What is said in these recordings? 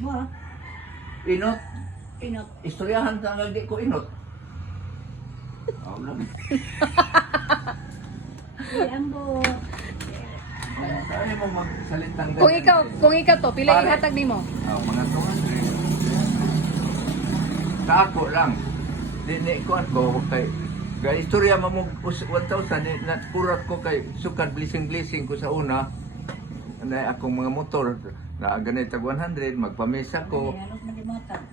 Mo, Inot. inot. Istoryahan ka nga di ko inot. Ako lang. Ambo. Kaya mo magsalitang Kung ikaw to, pila Pare. ihatag nimo? Mga 200. Sa ako lang. Di ko kay istorya mo 1,000 na purat ko kay sukad blessing ko sa una. Na akong mga motor na ganit tag 100 magpamesa ko. Halos nagimotag.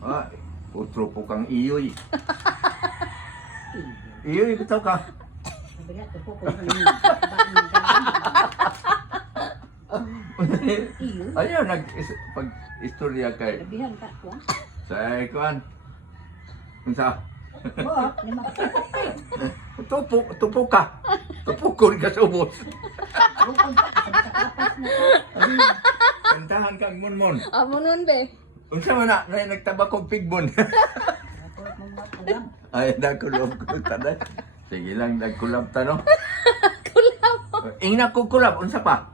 Ah, utro po kang iyoy. Iyoy bitaw ka. Nabigat ko ko. Iyo. Ayun pag istorya kay Nabihan ka ko. sa ikuan. Unsa? Mo, lima ka. Tupo ka. Tupo ko rin ka sa ubos. Bukod pa sa kapas na. Kantahan kang monmon. Amo nun be. Unsa man na nagtaba kong pigbon. Ako magmatulang. Ay nagkulab ko taday. Sige lang nagkulab ta no. Kulab. Ingna ko kulab unsa pa?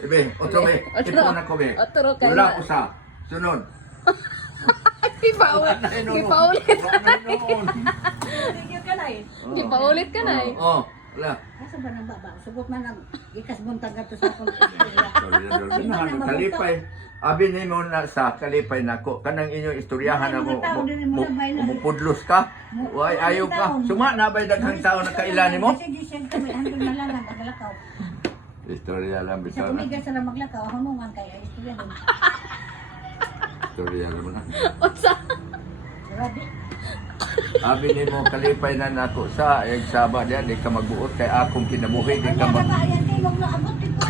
Ibe, otro be. Otro. Ipon ako be. Otro kayo. Kulab usa. Sunod. Di pa ulit. Di pa ulit. Hindi ka na eh. Di pa ulit ka na eh. Oh, wala. Asa ba nang baba? Sugot man ang ikas buntag ato sa akong Kalipay. Abi ni mo na sa kalipay nako kanang inyong istoryahan Ay, ako mga tao din mo na bayan na. mupudlos ka. Way ayaw ka. Suma na bay daghang tao na kailan mo? Kasi di siya kami hanggang nalangan maglakaw. Istorya lang Sa bitaw na. tumigas sila maglakaw hunungan kay ay istorya nun. Istorya lang na. Unsa? Grabe. Abi ni mo kalipay na nako sa saba diyan di ka magbuot kay akong kinabuhi di ka Wala mag na ba yan kay wag na abot dito.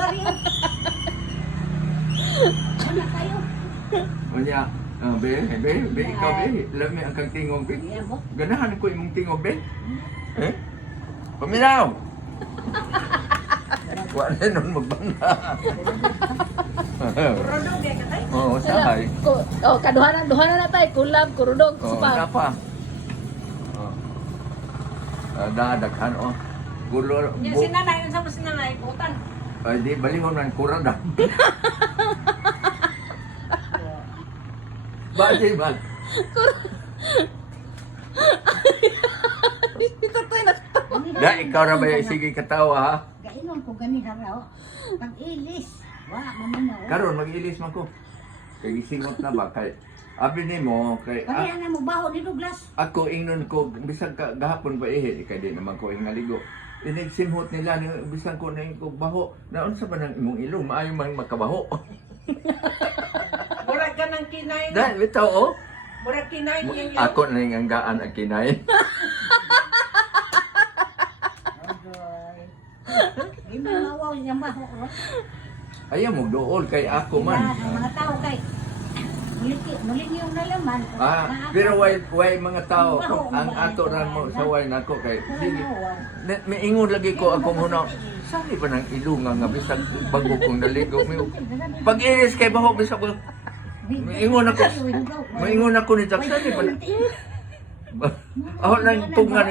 Bariya. Wala kayo. Unya. Be, ikaw be, lami ang kang tingog be. Iya mo. Ganahan ko imong tingog be. Eh? Paminaw. Wala nun magbanda. Rodong dia katay. Oo, sahay. Oh, kaduhanan na tayo. Kulab, kurudog, Oo, supa. na pa. Oo. Dadaghan, oh. Gulo, Yung sinanay, yung sa mo sinanay, putan. ay di, balingon ng kurada. Bakit ba? Ito tayo nakatawa. Da, ikaw na ba yung sige katawa, ha? Gainon ko gani haraw. Pag-ilis. Wa, mamanaw. Karon mag-ilis man ko. Kay gisingot na ba? Kay, abi ni mo, kay, Kaya na mo baho ni Douglas. ako ingnon ko, bisag gahapon ba kay di naman ko ingaligo. Inigsimhot nila, bisag ko na ko baho. Naon sa ba ng imong ilong, maayo man makabaho. Murag ka ng kinay. Dahil, bitaw, oh. Murag kinay niya Ako na yung anggaan ang kinain. Di mo mawaw niya baho. Ayaw mo dool kay ako man. Ang mga tao kay mulit yung nalaman. Pero why mga tao, ang ato ran mo sa way nako kay sige. Miingon lagi ko akong hunaw. Saan ba nang ilunga nga bisag bago kong naligo mo. Pag-iris kay baho bisag ko. Miingon ako ni Jack saan ba? Ako nang tungan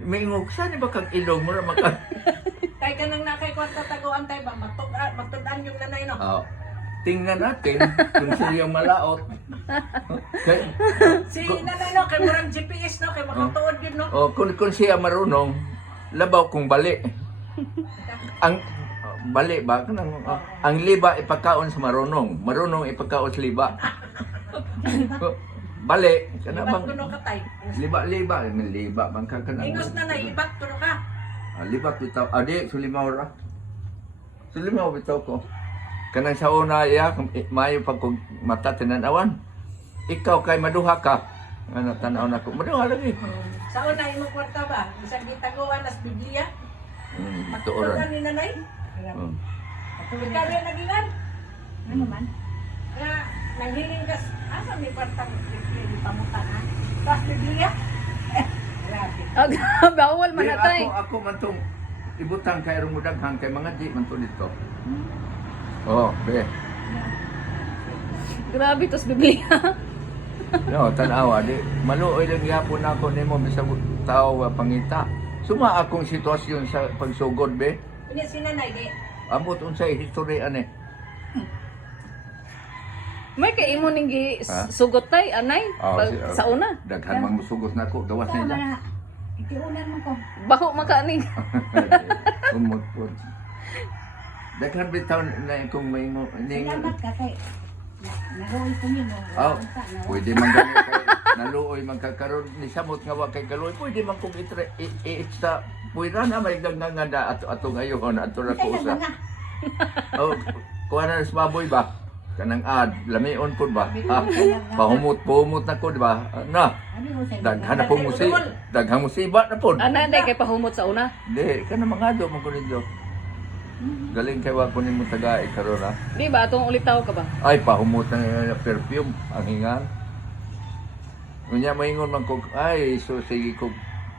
miingon saan ba kag ilong mo ra maka. Kay kanang nakay kwarta taguan tay ba matudan yung nanay no. Oh. Tingnan natin kung siyang malaot. Kay, Si nanay no kay murang GPS no kay makatuod yun no. oh, kung siya marunong, labaw kung bali. Ang bali ba kanang ang liba ipakaon sa marunong, marunong ipakaon sa liba. Bali kana Ibat bang kuno ka tay. liba man ka kana. Ingos nanay ibat kuno ka. Liba bitaw. Adi sulimaw ra. Sulimaw bitaw ko. Kanang sa una iya maayo pag kog mata tinan-awan. Ikaw kay maduha ka. Ano tan-aw nako. Maduha lagi. Sa una imo kwarta ba? Isang gitaguan as Biblia. Matuoran. Matudan ni nanay. Matudan ka rin nagingan. Ano man? Nga nanghiling ka asa may kwartang di pamutan ha. Tas Biblia. Grabe. Bawal man na tayo. Ako man tong ibutang kay rumudaghang kay mga di man to dito. Oh, be. Grabe, tos Biblia. No, tanawa di maluoy lang gyapon ako nimo bisag tao pangita. Suma akong sitwasyon sa pagsugod be. Kunya si nanay di. Ambot unsay history ane. May kay imo ning Ha? sugot tay anay Oh, sa una. Daghan mang musugos na ko, gawas na Tama dyan. na. Itiunan mo ko. Baho man ka ni. Umot po. Daghan bitaw na kung may mo. Salamat ka kay. Naroon ko niyo mo. Oh, pwede man gani kay naluoy man kakaroon ni samot nga wa kay kaloy. Pwede man kung i-extra. Pwede na may ganganga ato ngayon ato ra ko usa. Oh, kuha na sa baboy ba? Kanang lamion po ba? Ha? Pahumot na ko, di ba? Na, daghan na po daghang musiba na po. Ana day kay pahumot sa una. Hindi, ka na mga do, magkunin do. Galing kay wa kunin mo taga ikaroon ha. Di ba atong ulitaw ka ba? Ay, pahumot na perfume, ang hingan. Unya maingon man ko, ay, so sige ko,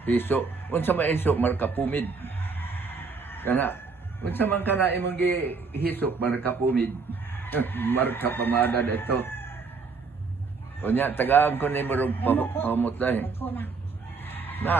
iso. Unsa may iso, marka pumid. Kana, unsa man kana imong gihisok, marka pumid. Marka pamada ito. Unya, tagaan ko na yung marong pamot na eh. Ako na. Na,